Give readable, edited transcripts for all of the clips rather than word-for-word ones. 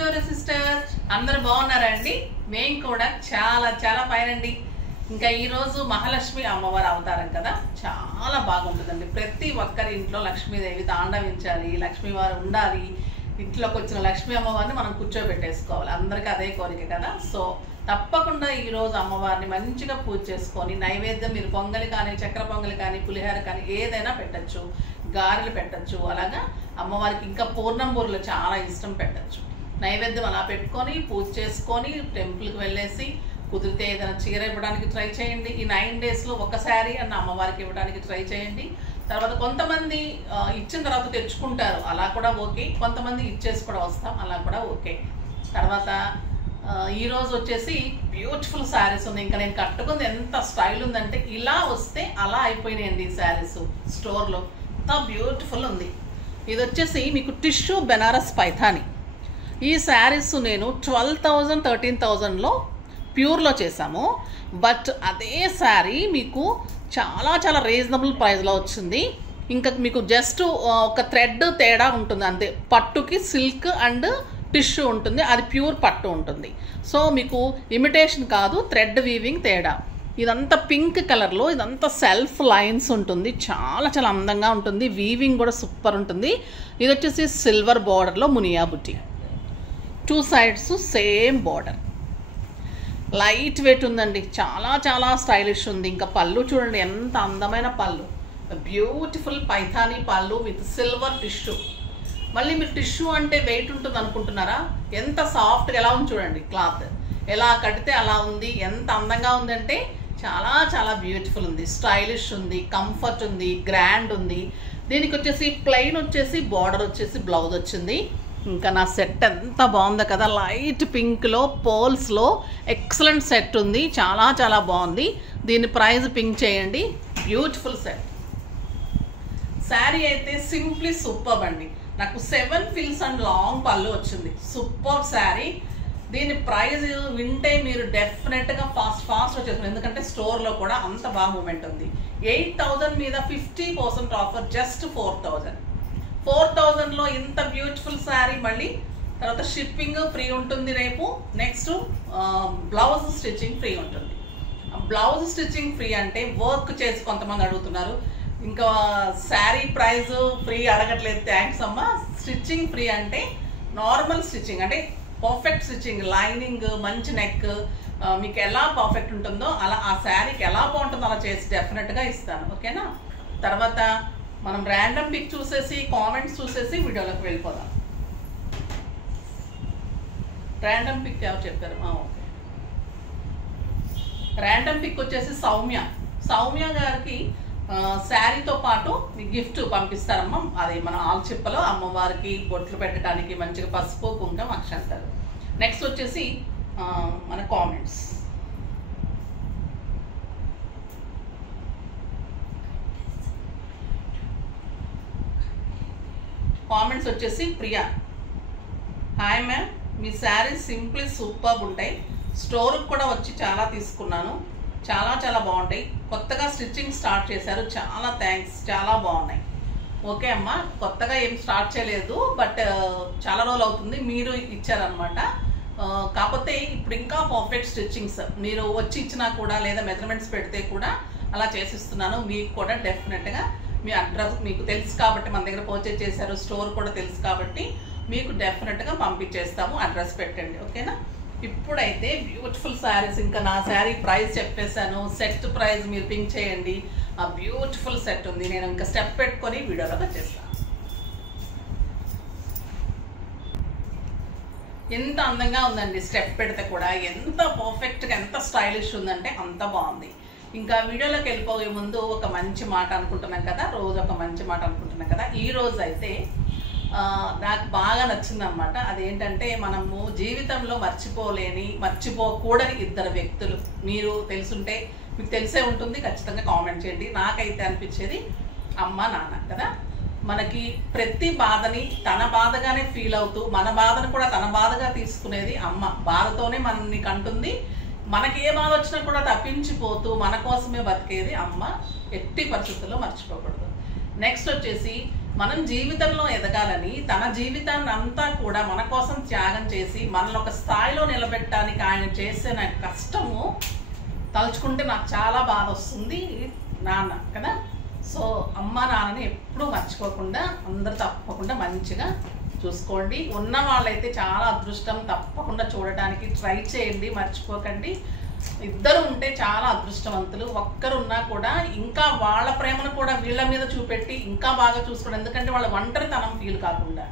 Delivery sisters అందరూ బాగున్నారా అండి? మేము కూడా చాలా చాలా ఫైన్ అండి. ఇంకా ఈరోజు మహాలక్ష్మి అమ్మవారు అవతారం కదా, చాలా బాగుంటుందండి. ప్రతి ఒక్కరి ఇంట్లో లక్ష్మీదేవి తాండవించాలి, లక్ష్మీవారు ఉండాలి. ఇంట్లోకి వచ్చిన లక్ష్మీ అమ్మవారిని మనం కూర్చోబెట్టేసుకోవాలి. అందరికీ అదే కోరిక కదా. సో తప్పకుండా ఈరోజు అమ్మవారిని మంచిగా పూజ చేసుకొని నైవేద్యం మీరు పొంగలి కానీ, చక్కెర పొంగలి కానీ, పులిహోర కానీ ఏదైనా పెట్టచ్చు, గారెలు పెట్టచ్చు. అలాగా అమ్మవారికి ఇంకా పూర్ణం బూరెలు చాలా ఇష్టం, పెట్టచ్చు. నైవేద్యం అలా పెట్టుకొని పూజ చేసుకొని టెంపుల్కి వెళ్ళేసి కుదిరితే ఏదైనా చీర ఇవ్వడానికి ట్రై చేయండి. ఈ 9 డేస్లో ఒక శారీ అన్న అమ్మవారికి ఇవ్వడానికి ట్రై చేయండి. తర్వాత కొంతమంది ఇచ్చిన తర్వాత తెచ్చుకుంటారు, అలా కూడా ఓకే. కొంతమంది ఇచ్చేసి కూడా వస్తాం, అలా కూడా ఓకే. తర్వాత ఈరోజు వచ్చేసి బ్యూటిఫుల్ శారీస్ ఉంది. ఇంకా నేను కట్టుకుంది ఎంత స్టైల్ ఉందంటే ఇలా వస్తే అలా అయిపోయినాయండి ఈ శారీస్. స్టోర్లో ఎంత బ్యూటిఫుల్ ఉంది. ఇది వచ్చేసి మీకు టిష్యూ బెనారస్ పైథాని. ఈ శారీస్ నేను 12,000 13,000లో ప్యూర్లో చేశాము. బట్ అదే శారీ మీకు చాలా చాలా రీజనబుల్ ప్రైస్లో వచ్చింది. ఇంకా మీకు జస్ట్ ఒక థ్రెడ్ తేడా ఉంటుంది అంతే. పట్టుకి సిల్క్ అండ్ టిష్యూ ఉంటుంది, అది ప్యూర్ పట్టు ఉంటుంది. సో మీకు ఇమిటేషన్ కాదు, థ్రెడ్ వీవింగ్ తేడా. ఇదంతా పింక్ కలర్లో, ఇదంతా సెల్ఫ్ లైన్స్ ఉంటుంది, చాలా చాలా అందంగా ఉంటుంది. వీవింగ్ కూడా సూపర్ ఉంటుంది. ఇది వచ్చేసి సిల్వర్ బార్డర్లో మునియా బుట్టి, 2 sides same border. Light weight ఉందండి, చాలా చాలా స్టైలిష్ ఉంది. ఇంకా పళ్ళు చూడండి ఎంత అందమైన పళ్ళు, బ్యూటిఫుల్ పైథానీ పళ్ళు విత్ సిల్వర్ టిష్యూ. మళ్ళీ మీరు టిష్యూ అంటే వెయిట్ ఉంటుంది అనుకుంటున్నారా? ఎంత సాఫ్ట్గా ఎలా ఉంది చూడండి, క్లాత్ ఎలా కడితే అలా ఉంది. ఎంత అందంగా ఉందంటే చాలా చాలా బ్యూటిఫుల్ ఉంది, స్టైలిష్ ఉంది, కంఫర్ట్ ఉంది, గ్రాండ్ ఉంది. దీనికి వచ్చేసి ప్లెయిన్ వచ్చేసి బార్డర్ వచ్చేసి బ్లౌజ్ వచ్చింది. ఇంకా నా సెట్ ఎంత బాగుందో కదా, లైట్ పింక్లో పోల్స్లో ఎక్సలెంట్ సెట్ ఉంది, చాలా చాలా బాగుంది. దీని ప్రైస్ పింక్ చేయండి. బ్యూటిఫుల్ సెట్ శారీ అయితే సింప్లీ సూపర్ అండి. నాకు 7 ఫిల్స్ అండ్ లాంగ్ పళ్ళు వచ్చింది. సూపర్ శారీ. దీని ప్రైస్ వింటే మీరు డెఫినెట్గా ఫాస్ట్ వచ్చేస్తుంది, ఎందుకంటే స్టోర్లో కూడా అంత బాగా మూమెంట్ ఉంది. 8,000 మీద 50% ఆఫర్, జస్ట్ 4,000లో ఇంత బ్యూటిఫుల్ శారీ. మళ్ళీ తర్వాత షిప్పింగ్ ఫ్రీ ఉంటుంది రేపు. నెక్స్ట్ బ్లౌజ్ స్టిచ్చింగ్ ఫ్రీ ఉంటుంది. బ్లౌజ్ స్టిచ్చింగ్ ఫ్రీ అంటే వర్క్ చేసి కొంతమంది అడుగుతున్నారు. ఇంకా శారీ ప్రైస్ ఫ్రీ అడగట్లేదు, థ్యాంక్స్ అమ్మ. స్టిచ్చింగ్ ఫ్రీ అంటే నార్మల్ స్టిచ్చింగ్ అంటే పర్ఫెక్ట్ స్టిచ్చింగ్, లైనింగ్, మంచి నెక్, మీకు ఎలా పర్ఫెక్ట్ ఉంటుందో అలా ఆ శారీకి ఎలా బాగుంటుందో అలా చేసి డెఫినెట్గా ఇస్తాను, ఓకేనా? తర్వాత మనం ర్యాండమ్ పిక్ చూసేసి కామెంట్స్ చూసేసి వీడియోలోకి వెళ్ళిపోదాం. ర్యాండమ్ పిక్ ఎవరు చెప్పారు? ఓకే, ర్యాండమ్ పిక్ వచ్చేసి సౌమ్య గారికి శారీతో పాటు గిఫ్ట్ పంపిస్తారమ్మా. అది మన ఆల్చిప్పలో అమ్మవారికి బొట్లు పెట్టడానికి మంచిగా పసుపు కుంకుమ అక్షంతలు. నెక్స్ట్ వచ్చేసి మన కామెంట్స్ వచ్చేసి ప్రియా, హాయ్ మ్యామ్, మీ శారీ సింప్లీ సూపర్ ఉంటాయి. స్టోర్కి కూడా వచ్చి చాలా తీసుకున్నాను, చాలా చాలా బాగుంటాయి. కొత్తగా స్టిచ్చింగ్ స్టార్ట్ చేశారు, చాలా థ్యాంక్స్, చాలా బాగున్నాయి. ఓకే అమ్మ, కొత్తగా ఏం స్టార్ట్ చేయలేదు, బట్ చాలా రోజులు అవుతుంది, మీరు ఇచ్చారనమాట. కాకపోతే ఇప్పుడు ఇంకా పర్ఫెక్ట్ స్టిచ్చింగ్స్ మీరు వచ్చి ఇచ్చినా కూడా లేదా మెజర్మెంట్స్ పెడితే కూడా అలా చేసిస్తున్నాను. మీకు కూడా డెఫినెట్గా మీ అడ్రస్ మీకు తెలుసు కాబట్టి, మన దగ్గర పర్చేజ్ చేశారు, స్టోర్ కూడా తెలుసు కాబట్టి మీకు డెఫినెట్గా పంపించేస్తాము. అడ్రస్ పెట్టండి, ఓకేనా? ఇప్పుడైతే బ్యూటిఫుల్ శారీస్, ఇంకా నా శారీ ప్రైస్ చెప్పేశాను. సెట్ ప్రైస్ మీరు పింక్ చేయండి. ఆ బ్యూటిఫుల్ సెట్ ఉంది. నేను ఇంకా స్టెప్ పెట్టుకొని వీడియోలోకి వచ్చేస్తాను. ఎంత అందంగా ఉందండి స్టెప్ పెడితే కూడా, ఎంత పర్ఫెక్ట్గా ఎంత స్టైలిష్ ఉందంటే అంత బాగుంది. ఇంకా వీడియోలోకి వెళ్ళిపోయే ముందు ఒక మంచి మాట అనుకుంటున్నాం కదా, రోజు ఒక మంచి మాట అనుకుంటున్నాం కదా. ఈ రోజు అయితే నాకు బాగా నచ్చింది అనమాట. అదేంటంటే మనము జీవితంలో మర్చిపోకూడని 2 వ్యక్తులు మీరు తెలుసుంటే, మీకు తెలిసే ఉంటుంది, ఖచ్చితంగా కామెంట్ చేయండి. నాకైతే అనిపించేది అమ్మ నాన్న కదా. మనకి ప్రతి బాధని తన బాధగానే ఫీల్ అవుతూ మన బాధను కూడా తన బాధగా తీసుకునేది అమ్మ. బాధతోనే మనల్ని కంటుంది, మనకి ఏ బాధ వచ్చినా కూడా తప్పించిపోతూ మన కోసమే బతికేది అమ్మ. ఎట్టి పరిస్థితుల్లో మర్చిపోకూడదు. నెక్స్ట్ వచ్చేసి మనం జీవితంలో ఎదగాలని తన జీవితాన్ని అంతా కూడా మన కోసం త్యాగం చేసి మనల్ని ఒక స్థాయిలో నిలబెట్టడానికి ఆయన చేసిన కష్టము తలుచుకుంటే నాకు చాలా బాధ వస్తుంది నాన్న కదా. సో అమ్మ నాన్నని ఎప్పుడూ మర్చిపోకుండా అందరూ తప్పకుండా మంచిగా చూసుకోండి. ఉన్న వాళ్ళైతే చాలా అదృష్టం, తప్పకుండా చూడటానికి ట్రై చేయండి, మర్చిపోకండి. ఇద్దరు ఉంటే చాలా అదృష్టవంతులు. ఒక్కరున్నా కూడా ఇంకా వాళ్ళ ప్రేమను కూడా వీళ్ళ మీద చూపెట్టి ఇంకా బాగా చూసుకోండి, ఎందుకంటే వాళ్ళ ఒంటరితనం ఫీల్ కాకుండా.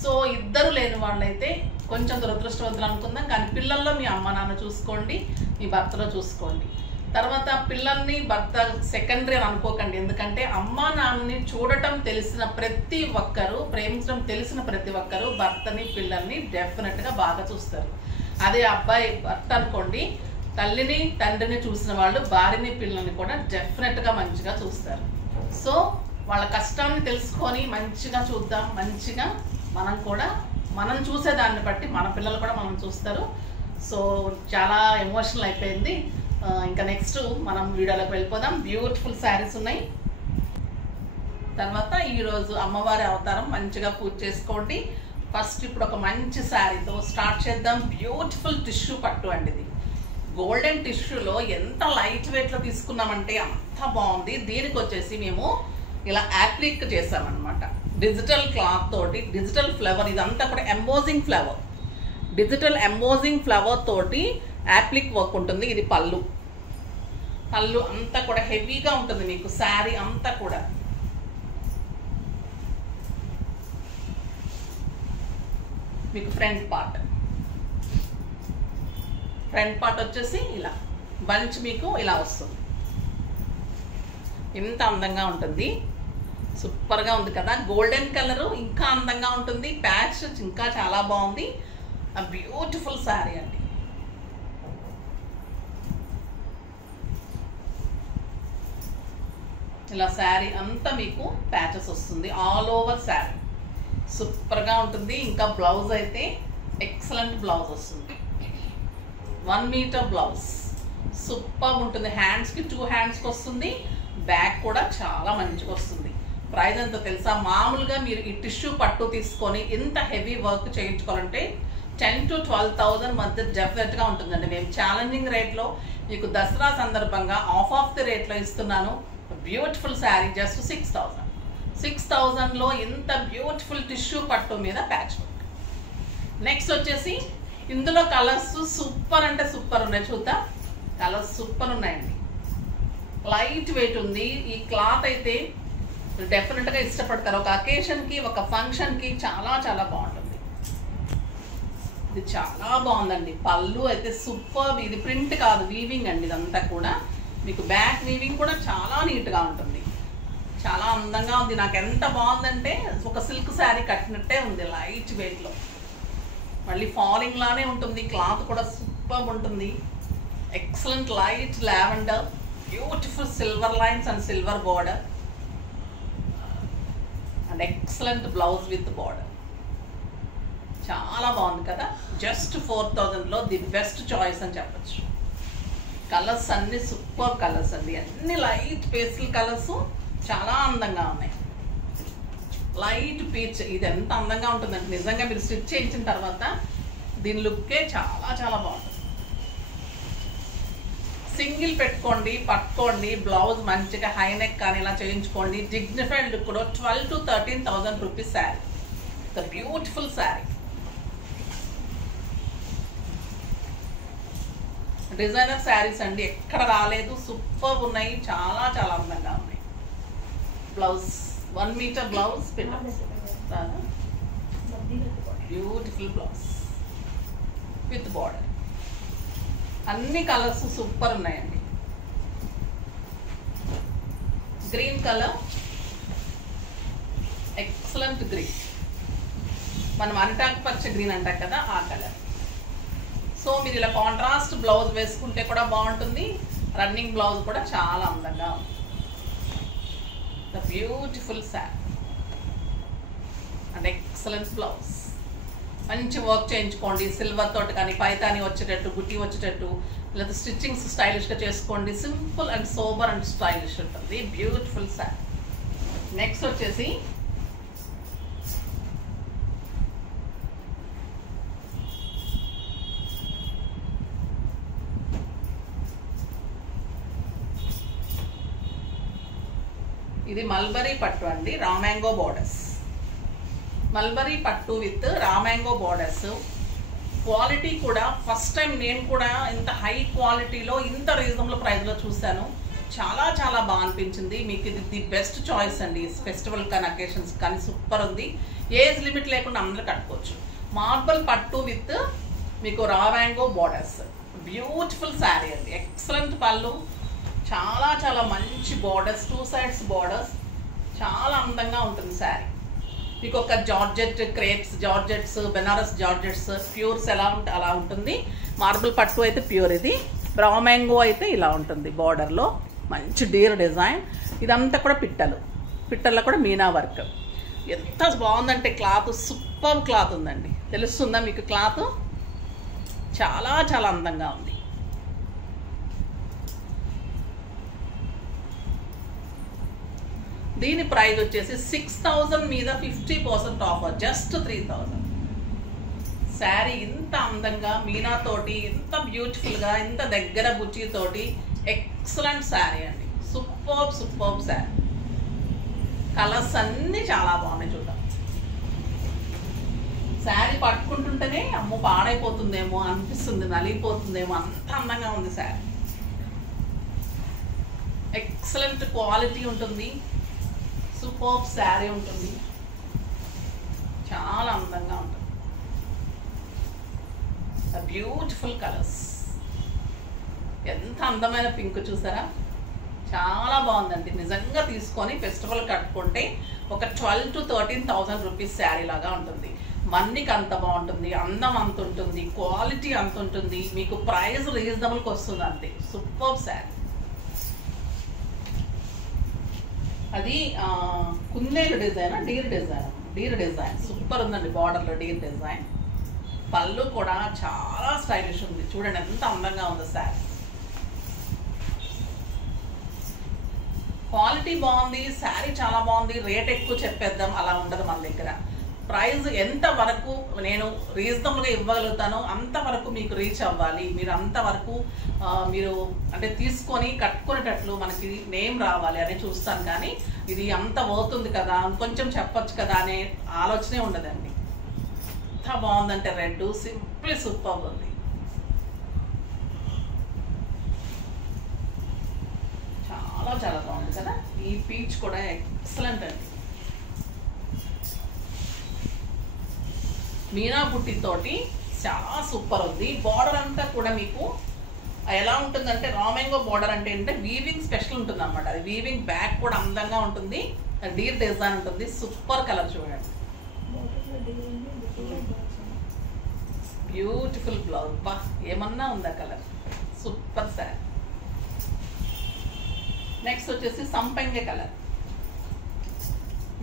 సో ఇద్దరు లేని వాళ్ళైతే కొంచెం దురదృష్టవంతులు అనుకుందాం, కానీ పిల్లల్లో మీ అమ్మ నాన్న చూసుకోండి, మీ భర్తలో చూసుకోండి. తర్వాత పిల్లల్ని భర్త సెకండరీ అని అనుకోకండి, ఎందుకంటే అమ్మ నాన్నని చూడటం తెలిసిన ప్రతి ఒక్కరు, ప్రేమించడం తెలిసిన ప్రతి ఒక్కరు భర్తని పిల్లల్ని డెఫినెట్గా బాగా చూస్తారు. అదే అబ్బాయి భర్త అనుకోండి, తల్లిని తండ్రిని చూసిన వాళ్ళు భార్యని పిల్లల్ని కూడా డెఫినెట్గా మంచిగా చూస్తారు. సో వాళ్ళ కష్టాన్ని తెలుసుకొని మంచిగా చూద్దాం, మంచిగా మనం చూసేదాన్ని బట్టి మన పిల్లలు కూడా మనం చూస్తారు. సో చాలా ఎమోషనల్ అయిపోయింది. ఇంకా నెక్స్ట్ మనం వీడియోలోకి వెళ్ళిపోదాం. బ్యూటిఫుల్ శారీస్ ఉన్నాయి. తర్వాత ఈరోజు అమ్మవారి అవతారం మంచిగా పూజ చేసుకోండి. ఫస్ట్ ఇప్పుడు ఒక మంచి శారీతో స్టార్ట్ చేద్దాం. బ్యూటిఫుల్ టిష్యూ పట్టు అండి, ఇది గోల్డెన్ టిష్యూలో ఎంత లైట్ వెయిట్లో తీసుకున్నామంటే అంత బాగుంది. దీనికి వచ్చేసి మేము ఇలా యాప్లిక్ చేసామన్నమాట, డిజిటల్ క్లాత్ తోటి, డిజిటల్ ఫ్లవర్, ఇదంతా కూడా embossing flower, digital embossing flower తోటి యాప్లిక్ వర్క్ ఉంటుంది. ఇది పళ్ళు అంతా కూడా హెవీగా ఉంటుంది మీకు శారీ అంతా కూడా. మీకు ఫ్రంట్ పార్ట్ వచ్చేసి ఇలా బంచ్ మీకు ఇలా వస్తుంది. ఎంత అందంగా ఉంటుంది, సూపర్గా ఉంది కదా. గోల్డెన్ కలరు ఇంకా అందంగా ఉంటుంది, ప్యాచ్ ఇంకా చాలా బాగుంది. బ్యూటిఫుల్ శారీ అండి. ఇలా శారీ అంతా మీకు ప్యాచెస్ వస్తుంది, ఆల్ ఓవర్ శారీ సూపర్గా ఉంటుంది. ఇంకా బ్లౌజ్ అయితే ఎక్సలెంట్ బ్లౌజ్ వస్తుంది, 1 మీటర్ బ్లౌజ్ సూపర్ ఉంటుంది. హ్యాండ్స్కి 2 హ్యాండ్స్కి వస్తుంది, బ్యాక్ కూడా చాలా మంచిగా వస్తుంది. ప్రైస్ ఎంత తెలుసా? మామూలుగా మీరు ఈ టిష్యూ పట్టు తీసుకొని ఇంత హెవీ వర్క్ చేయించుకోవాలంటే 10,000 to 12,000 మధ్య డెఫినెట్గా ఉంటుందండి. మేము ఛాలెంజింగ్ రేట్లో మీకు దసరా సందర్భంగా ఆఫ్ ది రేట్లో ఇస్తున్నాను. బ్యూటిఫుల్ శారీ జస్ట్ 6,000లో ఇంత బ్యూటిఫుల్ టిష్యూ పట్టు మీద ప్యాచ్ వర్క్. నెక్స్ట్ వచ్చేసి ఇందులో కలర్స్ సూపర్ అంటే సూపర్ ఉన్నాయి. చూద్దాం, కలర్స్ సూపర్ ఉన్నాయండి. లైట్ వెయిట్ ఉంది. ఈ క్లాత్ అయితే డెఫినెట్గా ఇష్టపడతారు. ఒక అకేషన్కి, ఒక ఫంక్షన్కి చాలా చాలా బాగుంటుంది. ఇది చాలా బాగుందండి. పళ్ళు అయితే సూపర్. ఇది ప్రింట్ కాదు, వీవింగ్ అండి ఇదంతా కూడా. మీకు బ్యాక్ వీవింగ్ కూడా చాలా నీట్గా ఉంటుంది, చాలా అందంగా ఉంది. నాకు ఎంత బాగుందంటే ఒక సిల్క్ శారీ కట్టినట్టే ఉంది, లైట్ వెయిట్లో. మళ్ళీ ఫాలింగ్ లానే ఉంటుంది, క్లాత్ కూడా సూపర్ ఉంటుంది. Excellent light lavender, beautiful silver lines and silver border, and excellent blouse with border. చాలా బాగుంది కదా. జస్ట్ 4,000లో ది బెస్ట్ చాయిస్ అని చెప్పచ్చు. కలర్స్ అన్ని సూపర్ కలర్స్ అండి, అన్ని లైట్ పేస్టల్ కలర్స్ చాలా అందంగా ఉన్నాయి. లైట్ పీచ్, ఇది ఎంత అందంగా ఉంటుందండి నిజంగా. మీరు స్టిచ్ చేయించిన తర్వాత దీని లుక్కే చాలా చాలా బాగుంటుంది. సింగిల్ పెట్టుకోండి, పట్టుకోండి, బ్లౌజ్ మంచిగా హై నెక్ కానీ ఇలా చేయించుకోండి. డిగ్నిఫైడ్ లుక్ కూడా 12,000 to 13,000 rupees sari. The beautiful sari. Designer saris అండి, ఎక్కడ రాలేదు, సూపర్ ఉన్నాయి, చాలా చాలా అందంగా ఉన్నాయి. Blouse 1 metre blouse, beautiful blouse with border. అన్ని కలర్స్ సూపర్ ఉన్నాయండి. గ్రీన్ కలర్, ఎక్సలెంట్ గ్రీన్, మనం అరిటాకు పచ్చ గ్రీన్ అంటాం కదా ఆ కలర్. సో మీరు ఇలా కాంట్రాస్ట్ బ్లౌజ్ వేసుకుంటే కూడా బాగుంటుంది. రన్నింగ్ బ్లౌజ్ కూడా చాలా అందంగా ఉంది. The beautiful sari and excellent blouse. మంచి వర్క్ చేయించుకోండి, సిల్వర్ తోటి కానీ పైతాని వచ్చేటట్టు, బుట్టి వచ్చేటట్టు, లేదా స్టిచ్చింగ్స్ స్టైలిష్గా చేసుకోండి. Simple and sober and stylish ఉంటుంది. బ్యూటిఫుల్ శారీ. నెక్స్ట్ వచ్చేసి ఇది మల్బరీ పట్టు అండి, రామాంగో బోర్డర్స్. మల్బరీ పట్టు విత్ రామాంగో బోర్డర్స్. క్వాలిటీ కూడా ఫస్ట్ టైం నేను కూడా ఇంత హై క్వాలిటీలో ఇంత రీజనబుల్ ప్రైస్లో చూశాను. చాలా చాలా బాగా అనిపించింది. మీకు ఇది ది బెస్ట్ చాయిస్ అండి, ఫెస్టివల్ కానీ అకేషన్స్ కానీ సూపర్ ఉంది. ఏజ్ లిమిట్ లేకుండా అందరూ కట్టుకోవచ్చు. మార్బల్ పట్టు విత్ మీకు రామాంగో బోర్డర్స్. బ్యూటిఫుల్ శారీ అండి, ఎక్సలెంట్ పళ్ళు, చాలా చాలా మంచి బోర్డర్స్, 2 sides బోర్డర్స్, చాలా అందంగా ఉంటుంది శారీ. మీకు ఒక georgette crepes, georgettes, Banaras georgettes, pures ఎలా ఉంటే అలా ఉంటుంది. మార్బుల్ పట్టు అయితే ప్యూర్, ఇది రామాంగో అయితే ఇలా ఉంటుంది. బార్డర్లో మంచి డీర్ డిజైన్. ఇదంతా కూడా పిట్టల్లో కూడా మీనా వర్క్. ఎంత బాగుందంటే క్లాత్, సూపర్ క్లాత్ ఉందండి. తెలుస్తుందా మీకు క్లాత్? చాలా చాలా అందంగా ఉంది. దీని ప్రైస్ వచ్చేసి 6000 మీద 50% ఆఫర్, జస్ట్ 3000. శారీ ఇంత అందంగా మీనాతోటి, ఇంత బ్యూటిఫుల్గా, ఇంత దగ్గర బుచ్చితోటి ఎక్సలెంట్ శారీ అండి. సూపర్ శారీ. కలర్స్ అన్నీ చాలా బాగున్నాయి. చూద్దాం. శారీ పట్టుకుంటుంటేనే అమ్మో పాడైపోతుందేమో అనిపిస్తుంది, నలిగిపోతుందేమో, అంత అందంగా ఉంది శారీ. ఎక్సలెంట్ క్వాలిటీ ఉంటుంది, సూపర్ శారీ ఉంటుంది, చాలా అందంగా ఉంటుంది. Beautiful colours. ఎంత అందమైన పింక్ చూసారా, చాలా బాగుందండి. నిజంగా తీసుకొని ఫెస్టివల్ కట్టుకుంటే ఒక 12,000 to 13,000 రూపీస్ శారీ లాగా ఉంటుంది. మన్నికి అంత బాగుంటుంది, అందం అంత ఉంటుంది, క్వాలిటీ అంత ఉంటుంది, మీకు ప్రైస్ రీజనబుల్కి వస్తుంది అంతే. సూపర్ శారీ. అది కుందేలు డిజైన్, డీర్ డిజైన్ సూపర్ ఉందండి. బార్డర్లో డీర్ డిజైన్. పళ్ళు కూడా చాలా స్టైలిష్ ఉంది. చూడండి ఎంత అందంగా ఉందో శారీ. క్వాలిటీ బాగుంది, శారీ చాలా బాగుంది. రేట్ ఎక్కువ చెప్పేద్దాం అలా ఉండదు మన దగ్గర. ప్రైస్ ఎంత వరకు నేను రీజనబుల్గా ఇవ్వగలుగుతానో అంతవరకు మీకు రీచ్ అవ్వాలి. మీరు అంతవరకు మీరు అంటే తీసుకొని కట్టుకునేటట్లు మనకి నేమ్ రావాలి అని చూస్తాను. కానీ ఇది అంత పోతుంది కదా, కొంచెం చెప్పొచ్చు కదా అనే ఆలోచనే ఉండదండి. ఎంత బాగుందంటే రెడ్ సింప్లీ సూపర్ ఉంది. చాలా చాలా బాగుంది కదా. ఈ పీచ్ కూడా ఎక్సలెంట్ అండి. మీనా బుట్టితోటి చాలా సూపర్ ఉంది. బార్డర్ అంతా కూడా మీకు ఎలా ఉంటుందంటే రామాంగో బార్డర్ అంటే ఏంటంటే వీవింగ్ స్పెషల్ ఉంటుంది అనమాట. అది వీవింగ్ బ్యాక్ కూడా అందంగా ఉంటుంది, డీర్ డిజైన్ ఉంటుంది. సూపర్ కలర్ చూడండి, బ్యూటిఫుల్ బ్లౌజ్. బా ఏమన్నా ఉందా కలర్, సూపర్ శారీ. నెక్స్ట్ వచ్చేసి సంపంగి కలర్.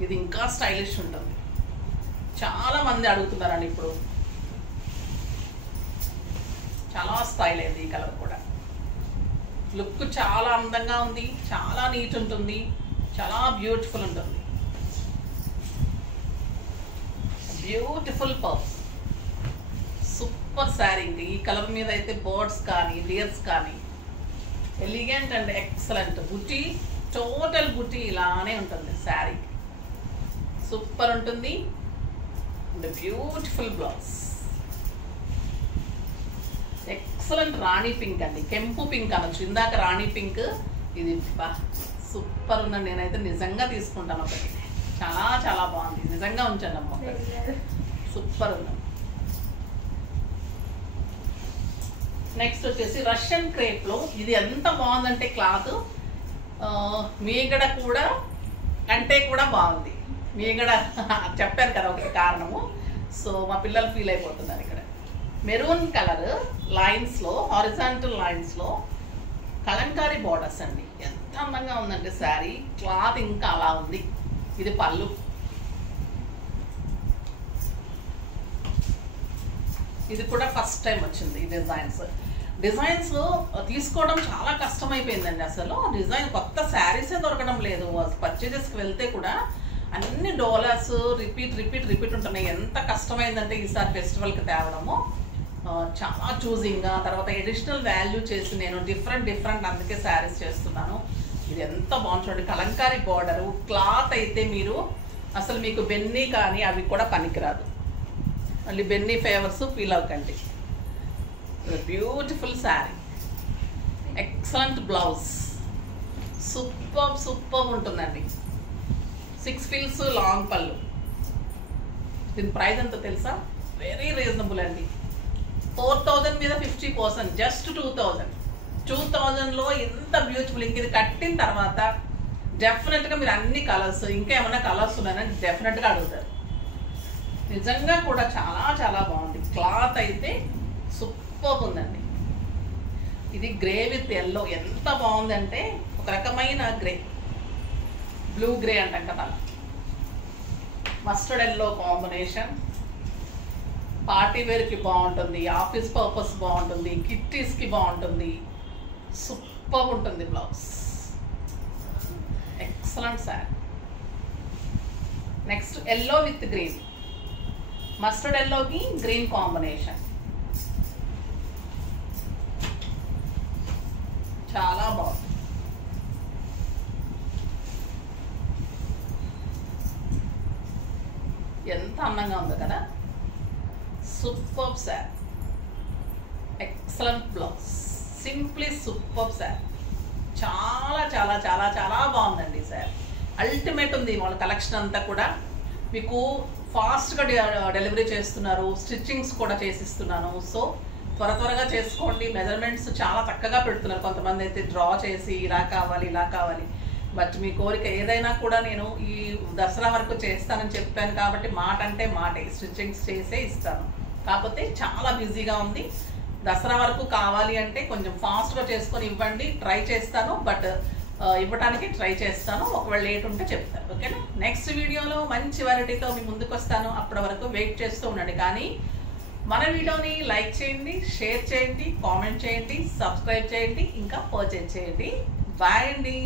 ఇది ఇంకా స్టైలిష్ ఉంటుంది. చాలా మంది అడుగుతున్నారండి ఇప్పుడు. చాలా స్టైల్ అయింది ఈ కలర్ కూడా. లుక్ చాలా అందంగా ఉంది, చాలా నీట్ ఉంటుంది, చాలా బ్యూటిఫుల్ ఉంటుంది. Beautiful purse, super sari. ఈ కలర్ మీద అయితే బర్డ్స్ కానీ డియర్స్ కానీ ఎలిగెంట్ అండ్ ఎక్సలెంట్. బుట్టి, టోటల్ బుట్టి ఇలానే ఉంటుంది శారీ. సూపర్ ఉంటుంది. బ్యూటిఫుల్ బ్లౌజ్, ఎక్సలెంట్ రాణి పింక్ అండి, కెంపు పింక్ అనొచ్చు. ఇందాక రాణి పింక్, ఇది సూపర్ ఉందండి. నేనైతే నిజంగా తీసుకుంటాను ఒకటి. చాలా చాలా బాగుంది, నిజంగా ఉంచండి అమ్మ. సూపర్ ఉంది. నెక్స్ట్ వచ్చేసి రష్యన్ క్రేప్ లో. ఇది ఎంత బాగుందంటే క్లాత్ మీగడ కూడా అంటే కూడా బాగుంది. మీగడ చెప్పాను కదా ఒకటి కారణము. సో మా పిల్లలు ఫీల్ అయిపోతున్నారు. ఇక్కడ మెరూన్ కలర్ లైన్స్ లో, హారిజాంటల్ లైన్స్ లో కలంకారీ బోర్డర్స్ అండి. ఎంత అందంగా ఉందంటే శారీ. క్లాత్ ఇంకా అలా ఉంది. ఇది పళ్ళు. ఇది కూడా ఫస్ట్ టైం వచ్చింది ఈ డిజైన్స్ తీసుకోవడం చాలా కష్టమైపోయిందండి. అసలు డిజైన్ కొత్త శారీసే దొరకడం లేదు. పర్చేజెస్కి వెళ్తే కూడా అన్ని డోలర్స్ రిపీట్ ఉంటున్నాయి. ఎంత కష్టమైందంటే ఈసారి ఫెస్టివల్కి తేవడము. చాలా చూజింగ్గా, తర్వాత ఎడిషనల్ వాల్యూ చేసి నేను డిఫరెంట్ అందుకే శారీస్ చేస్తున్నాను. ఇది ఎంత బాగుంది చూడండి, కలంకారీ బార్డరు. క్లాత్ అయితే మీరు అసలు మీకు బెన్నీ కానీ అవి కూడా పనికిరాదు, మళ్ళీ బెన్నీ ఫేవర్స్ ఫీల్ అవ్వకండి. Beautiful sari, excellent blouse, super ఉంటుందండి. 6 ఫీల్స్ లాంగ్ పళ్ళు. దీని ప్రైస్ ఎంత తెలుసా? వెరీ రీజనబుల్ అండి. 4000 మీద 50%, జస్ట్ 2000లో ఎంత బ్యూటిఫుల్. ఇంక ఇది కట్టిన తర్వాత డెఫినెట్గా మీరు అన్ని కలర్స్, ఇంకా ఏమైనా కలర్స్ ఉన్నాయని డెఫినెట్గా అడుగుతారు. నిజంగా కూడా చాలా చాలా బాగుంది. క్లాత్ అయితే సూపర్ ఉందండి. ఇది గ్రే విత్ ఎల్లో, ఎంత బాగుందంటే ఒక రకమైన గ్రే, బ్లూ గ్రే అంటాం కదా, మస్టర్డ్ ఎల్లో కాంబినేషన్. పార్టీ వేర్కి బాగుంటుంది, ఆఫీస్ పర్పస్ బాగుంటుంది, కిట్టీస్కి బాగుంటుంది. సూపర్ ఉంటుంది blouse, excellent sari. Next yellow with green, mustard ఎల్లోకి గ్రీన్ కాంబినేషన్, చాలా బాగుంది. ఎంత అందంగా ఉందో కదా, super sari, excellent blouse, simply super sari. చాలా చాలా చాలా చాలా బాగుందండి శారీ. అల్టిమేట్ ఉంది వాళ్ళ కలెక్షన్ అంతా కూడా. మీకు ఫాస్ట్గా డెలివరీ చేస్తున్నారు, స్టిచ్చింగ్స్ కూడా చేసిస్తున్నాను. సో త్వరగా చేసుకోండి. మెజర్మెంట్స్ చాలా చక్కగా పెడుతున్నారు. కొంతమంది అయితే డ్రా చేసి ఇలా కావాలి, బట్ మీ కోరిక ఏదైనా కూడా నేను ఈ దసరా వరకు చేస్తానని చెప్పాను కాబట్టి మాట అంటే మాటే, స్టిచ్చింగ్స్ చేసే ఇస్తాను. కాకపోతే చాలా బిజీగా ఉంది. దసరా వరకు కావాలి అంటే కొంచెం ఫాస్ట్గా చేసుకొని ఇవ్వండి, ట్రై చేస్తాను. బట్ ఇవ్వడానికి ట్రై చేస్తాను, ఒకవేళ లేట్ ఉంటే చెప్తాను. ఓకేనా? నెక్స్ట్ వీడియోలో మంచి వెరైటీతో మీ ముందుకు వస్తాను. అప్పటి వరకు వెయిట్ చేస్తూ ఉండండి. కానీ మన వీడియోని లైక్ చేయండి, షేర్ చేయండి, కామెంట్ చేయండి, సబ్స్క్రైబ్ చేయండి, ఇంకా పర్చేజ్ చేయండి. బాయ్ అండి.